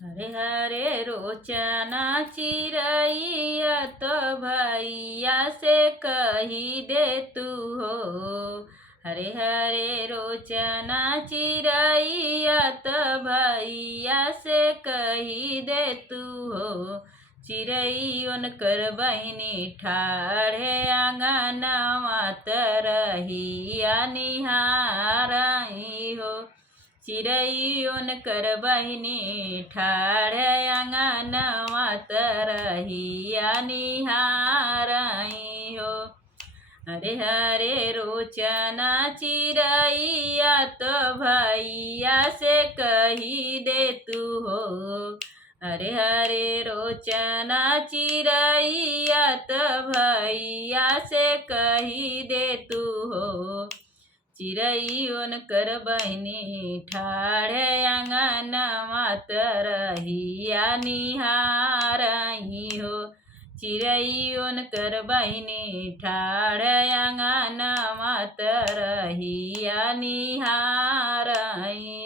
हरे हरे रोचना चिरैया तो भैया से कही दे तू हो। हरे हरे रोचना चिरैया तो भैया से कही दे तू हो। चिरैयन कर बहिनी ठाढ़े आंगनवा तरहिया निहारई हो। चिरैयन कर बहिनी ठाढ़े आंगनवा तरहिया निहारई हो। हरे हरे रोचना चिरैया तो भैया से कही दे तू हो। हरे हरे रोचना चिरैया तो भैया से कही दे तू हो। चिरैयन कर बहिनी ठाढ़े आंगनवा तरहिया निहारई हो। चिरैयन कर बहिनी ठाढ़े आंगनवा तरहिया निहारई।